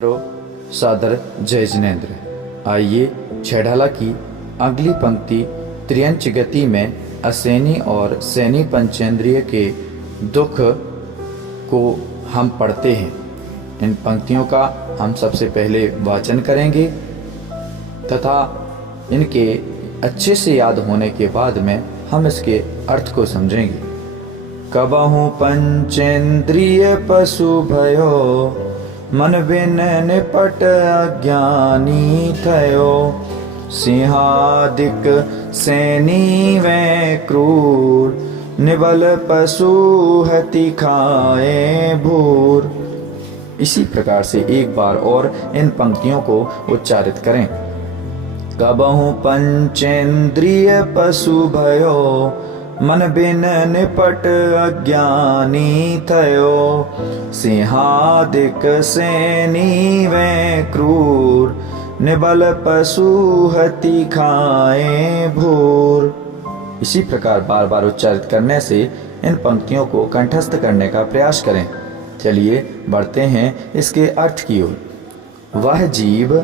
सादर जय जिनेन्द्र। आइए छेढ़ाला की अगली पंक्ति त्रियंच गति में असैनी और सैनी पंचेंद्रिय के दुख को हम पढ़ते हैं। इन पंक्तियों का हम सबसे पहले वाचन करेंगे तथा इनके अच्छे से याद होने के बाद में हम इसके अर्थ को समझेंगे। कबहु पंचेंद्रिय पशु भयो, मन बिन निपट अज्ञानी थयो। सिंहादिक सैनी वे क्रूर, निबल पशु हति खाए भूर। इसी प्रकार से एक बार और इन पंक्तियों को उच्चारित करें। कबहु पंचेंद्रिय पशु भयो, मन बिन निपट अज्ञानी थयो। सिंहादिक सैनी वे क्रूर, निबल पशु हति खाए भूर। इसी प्रकार बार बार उच्चारित करने से इन पंक्तियों को कंठस्थ करने का प्रयास करें। चलिए बढ़ते हैं इसके अर्थ की ओर। वह जीव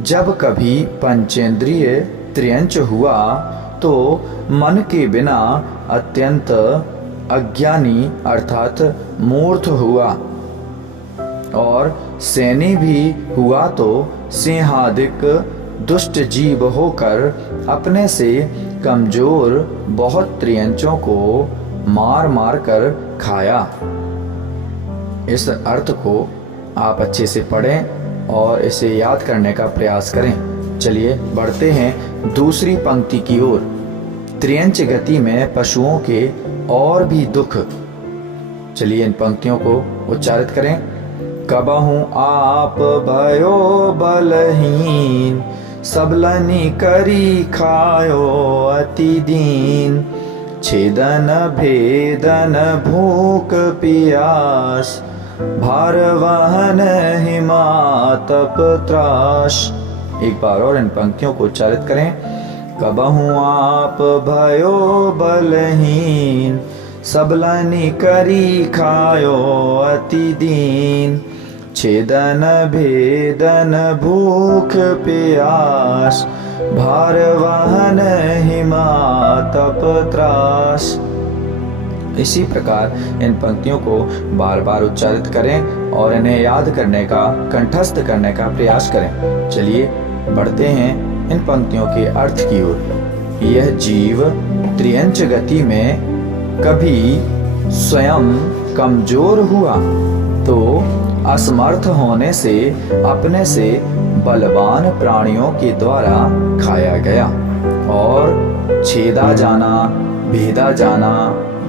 जब कभी पंचेंद्रिय त्रियंच हुआ तो मन के बिना अत्यंत अज्ञानी अर्थात मूर्ख हुआ, और सैनी भी हुआ तो सिंहादिक दुष्ट जीव होकर अपने से कमजोर बहुत त्रियंचों को मार मार कर खाया। इस अर्थ को आप अच्छे से पढ़ें और इसे याद करने का प्रयास करें। चलिए बढ़ते हैं दूसरी पंक्ति की ओर। त्रियंच गति में पशुओं के और भी दुख। चलिए इन पंक्तियों को उच्चारित करें। कबहु आप भयो बलहीन, सबलनि करी खायो अति दीन। छेदन भेदन भूख पियास, भार वहन हिमा तप त्रास। एक बार और इन पंक्तियों को उच्चारित करें। कबहु आप भयो बलहीन, सबलनि करी खायो अति दीन। छेदन भेदन भूख प्यास, भार वहन हिमा तप त्रास। इसी प्रकार इन पंक्तियों को बार बार उच्चारित करें और इन्हें याद करने का कंठस्थ करने का प्रयास करें। चलिए बढ़ते हैं इन पंक्तियों के अर्थ की ओर। यह जीव त्रियंच गति में कभी स्वयं कमजोर हुआ तो असमर्थ होने से अपने से बलवान प्राणियों के द्वारा खाया गया, और छेदा जाना, भेदा जाना,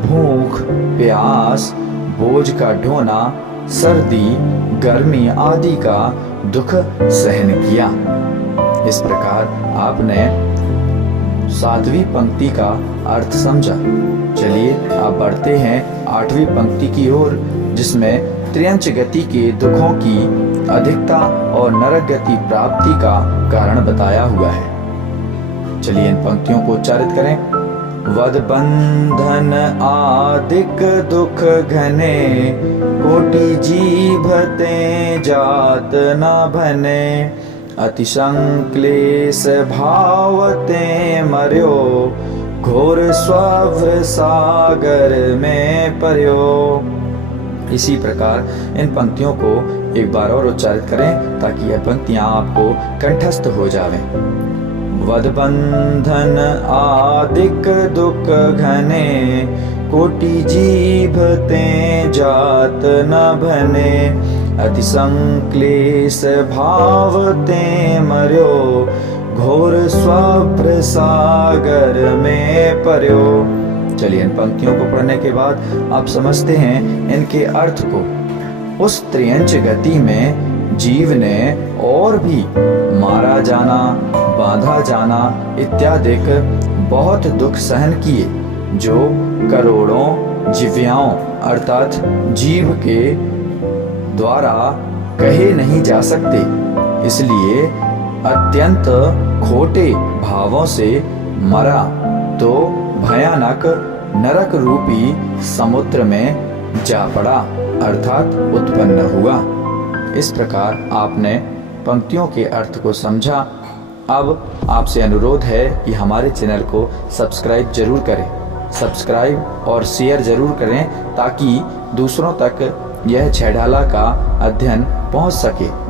भूख प्यास, बोझ का ढोना, सर्दी गर्मी आदि का दुख सहन किया। इस प्रकार आपने 7वीं पंक्ति का अर्थ समझा। चलिए अब बढ़ते हैं 8वीं पंक्ति की ओर, जिसमें त्रियंच गति के दुखों की अधिकता और नरक गति प्राप्ति का कारण बताया हुआ है। चलिए इन पंक्तियों को उच्चारित करें। वद बंधन आदिक दुख घने, कोटि जीभते जात न भने। अति संक्लेश भावते मर्यो, घोर स्वभ्र सागर में पर्यो। इसी प्रकार इन पंक्तियों को एक बार और उच्चारित करें ताकि यह पंक्तियां आपको कंठस्थ हो जावें। वद बंधन आदिक दुख घने, कोटि जीभते जात न भने। अति संक्लेश भावते मर्यो, घोर स्वभ्र सागर में पर्यो। चलिए इन पंक्तियों को पढ़ने के बाद आप समझते हैं इनके अर्थ को। उस त्रियंच गति में जीव ने और भी मारा जाना, बांधा जाना इत्यादि बहुत दुख सहन किए, जो करोड़ों जीव्याओं अर्थात जीव के द्वारा कहे नहीं जा सकते। इसलिए अत्यंत खोटे भावों से मरा तो भयानक नरक रूपी समुद्र में जा पड़ा अर्थात उत्पन्न हुआ। इस प्रकार आपने पंक्तियों के अर्थ को समझा। अब आपसे अनुरोध है कि हमारे चैनल को सब्सक्राइब जरूर करें, सब्सक्राइब और शेयर जरूर करें ताकि दूसरों तक यह छैढाला का अध्ययन पहुंच सके।